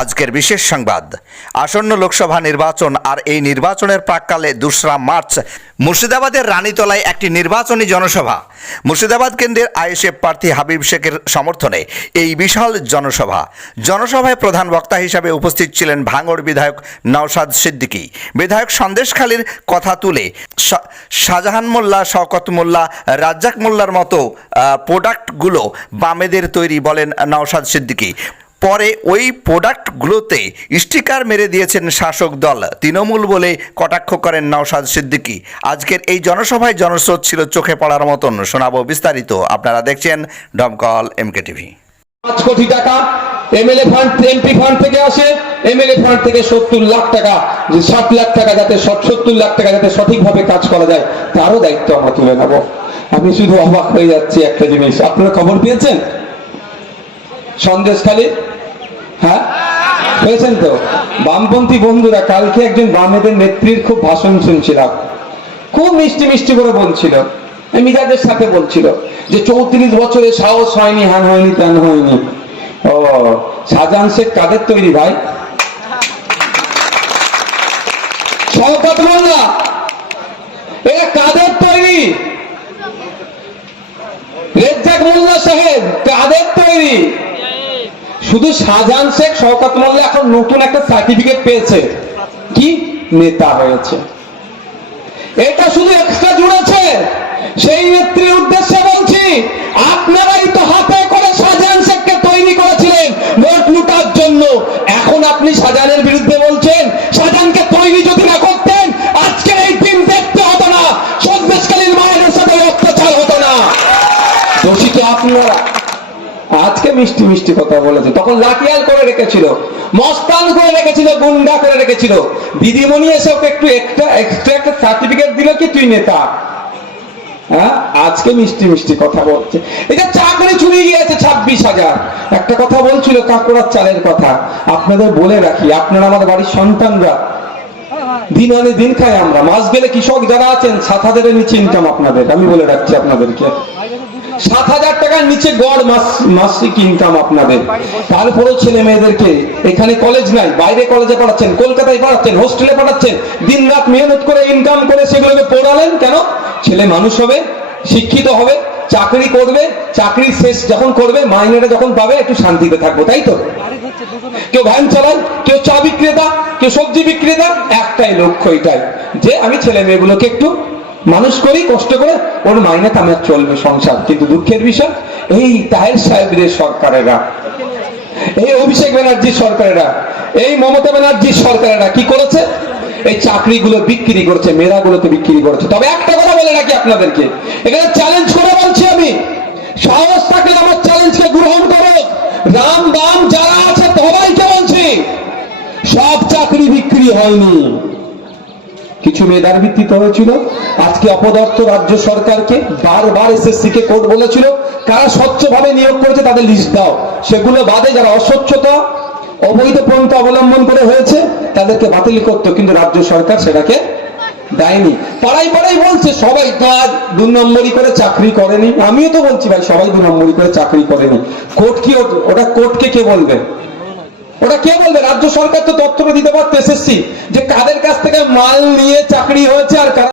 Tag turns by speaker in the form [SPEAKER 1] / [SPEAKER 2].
[SPEAKER 1] আজকের বিশেষ সংবাদ। আসন্ন লোকসভা নির্বাচন আর এই নির্বাচনের প্রাককালে দোসরা মার্চ মুর্শিদাবাদের রানীতলায় একটি নির্বাচনী জনসভা। মুর্শিদাবাদ কেন্দ্রের আইএসএফ প্রার্থী হাবিব শেখের সমর্থনে এই বিশাল জনসভা। জনসভায় প্রধান বক্তা হিসাবে উপস্থিত ছিলেন ভাঙড় বিধায়ক নওশাদ সিদ্দিকী। বিধায়ক সন্দেশখালীর কথা তুলে শাহজাহান মোল্লা, শওকত মোল্লা, রাজ্জাক মোল্লার মতো প্রোডাক্টগুলো বামেদের তৈরি বলেন নওশাদ সিদ্দিকী। পরে ওই প্রোডাক্টগুলোতে স্টিকার মেরে দিয়েছেন শাসক দল। তৃণমূল বলে কটাক্ষ করেন নওশাদ সিদ্দিকী। আজকের এই জনসভায় জনস্রোত ছিল চোখে পড়ার মতন। শোনাবো বিস্তারিত। আপনারা দেখছেন ডমকল এমকে টিভি।
[SPEAKER 2] পাঁচ কোটি টাকা এমএলএ ফান্ড, এমপি ফান্ড থেকে আসে। এমএলএ ফান্ড থেকে সত্তর লাখ টাকা, ষাট লাখ টাকা যাতে সত্তর লাখ টাকা যাতে সঠিকভাবে কাজ করা যায়, তারও দায়িত্ব আমরা তুলে নেব। আমি শুধু অবাক হয়ে যাচ্ছি একটা জিনিস। আপনারা খবর পেয়েছেন? সন্দেশখালী? হ্যাঁ? তো? বামপন্থী বন্ধুরা, কালকে একজন বামেদের নেত্রীর খুব ভাষণ শুনছিলাম। খুব মিষ্টি মিষ্টি করে বলছিল। মিজাজের সাথে বলছিল যে চৌত্রিশ বছরে সাহস হয়নি হ্যান হয়নি, ত্যান হয়নি। ও শাহজাহান শেখ কাদের তৈরি ভাই? কাদের তৈরি? রেজ্জাক মোল্লা সাহেব, কাদের তৈরি? শুধু শাহজাহান শেখ, শওকত মোল্লা এখন নতুন একটা সার্টিফিকেট পেয়েছে। কি? নেতা হয়েছে। এটা শুধু এক্সট্রা জুড়েছে। সেই নেত্রীর উদ্দেশ্যে বলছি, আপনারাই তো হাতে করে শাহজাহান শেখকে তৈরি করেছিলেন, ভোট লুটার জন্য। এখন আপনি শাহজাহানের বিরুদ্ধে বলছেন, শাহজাহানকে তৈরি যদি না করতেন, আজকের এই দিন দেখতে হতো না। সন্দেশকালীন মায়ের সাথে অত্যাচার হতো না। দোষী তো আপনারা? আজকে মিষ্টি মিষ্টি কথা বলেছে। তখন লাঠিয়াল করে রেখেছিল, মস্তান করে রেখেছিল, গুন্ডা করে রেখেছিল। দিদিমণি এসে ওকে একটু একটা এক্সট্রা একটা সার্টিফিকেট দিল কি তুই নেতা? হ্যাঁ? আজকে মিষ্টি মিষ্টি কথা বলছে। এটা চাকরি চুরি গিয়েছে ছাব্বিশ হাজার। একটা কথা বলছিল কাকুরার চালের কথা। আপনাদের বলে রাখি, আপনারা আমাদের বাড়ির সন্তানরা। দিন আনে দিন খাই আমরা। মাস গেলে কৃষক যারা আছেন, সাত হাজারের নিচে ইনকাম আপনাদের। আমি বলে রাখছি আপনাদেরকে। সাত হাজার টাকার নিচে গড় মাস, মাসিক ইনকাম আপনাদের। তারপরেও ছেলে মেয়েদেরকে এখানে কলেজ নাই, বাইরে কলেজে পড়াচ্ছেন, কলকাতায় পড়াচ্ছেন হোস্টেলে পড়াচ্ছেন দিন রাত মেহনত করে ইনকাম করে সেগুলোকে পড়ালেন, কেন? ছেলে মানুষ হবে, শিক্ষিত হবে, চাকরি করবে, চাকরি শেষ যখন করবে, মাইনেটা যখন পাবে, একটু শান্তিতে থাকব, তাই তো? কেউ ভ্যান চালায়, কেউ চা বিক্রেতা, কেউ সবজি বিক্রেতা, একটাই লক্ষ্য এটাই, যে আমি ছেলে মেয়েগুলোকে একটু মানুষ করি, কষ্ট করে, ওর মাইনে আমার চলবে সংসার, কিন্তু দুঃখের বিষয়, এই তাহের সাহেবদের সরকারেরা, এই অভিষেক ব্যানার্জির সরকারেরা, এই মমতা ব্যানার্জির সরকারেরা কি করেছে? এই চাকরিগুলো বিক্রি করেছে মেয়েরাগুলোকে বিক্রি করেছে। তবে একটা কথা বলে রাখি আপনাদেরকে, এখানে চ্যালেঞ্জ করে বলছি আমি, সাহস থাকলে আমার চ্যালেঞ্জকে গ্রহণ করো। রাম বাম যারা আছে, সবাইকে বলছি, সব চাকরি বিক্রি হয়নি। কিছু মেধার ভিত্তিতে হয়েছিল। আজকে অপদার্থ রাজ্য সরকারকে বারবার এসএসসি কে কোর্ট বলেছিল, কারা স্বচ্ছভাবে নিয়োগ করেছে তাদের লিস্ট দাও। সেগুলো বাদে যারা অস্বচ্ছতা, অবৈধ পন্থা অবলম্বন করে হয়েছে, তাদেরকে বাতিল করতো, কিন্তু রাজ্য সরকার সেটাকে দেয়নি। পাড়াই পাড়াই বলছে, সবাই তো আজ দু নম্বরই করে চাকরি করেনি। আমিও তো বলছি ভাই, সবাই দু নম্বরই করে চাকরি করেনি। কোর্ট কি ওট- কোর্টকে কে বলবে? ওটা কে বলবে? রাজ্য সরকার তো তথ্য দিতে পারতো এসএসসি যে কাদের কাছ থেকে মাল নিয়ে চাকরি হয়েছে আর